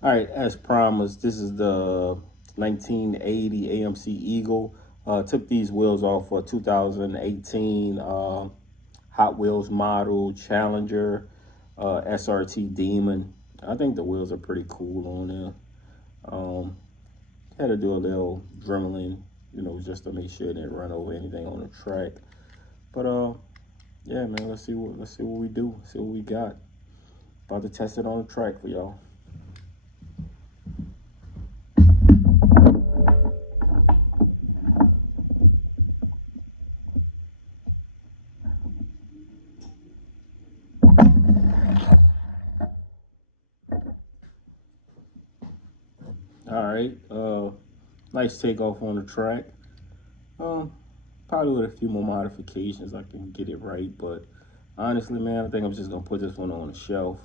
All right, as promised, this is the 1980 AMC Eagle. Took these wheels off for 2018 Hot Wheels model Challenger SRT Demon. I think the wheels are pretty cool on there. Um, Had to do a little dremeling, just to make sure it didn't run over anything on the track. But yeah, man, let's see what we do. See what we got. About to test it on the track for y'all. All right, nice takeoff on the track. Um, Probably with a few more modifications, I can get it right. But honestly, man, I think I'm just gonna put this one on the shelf.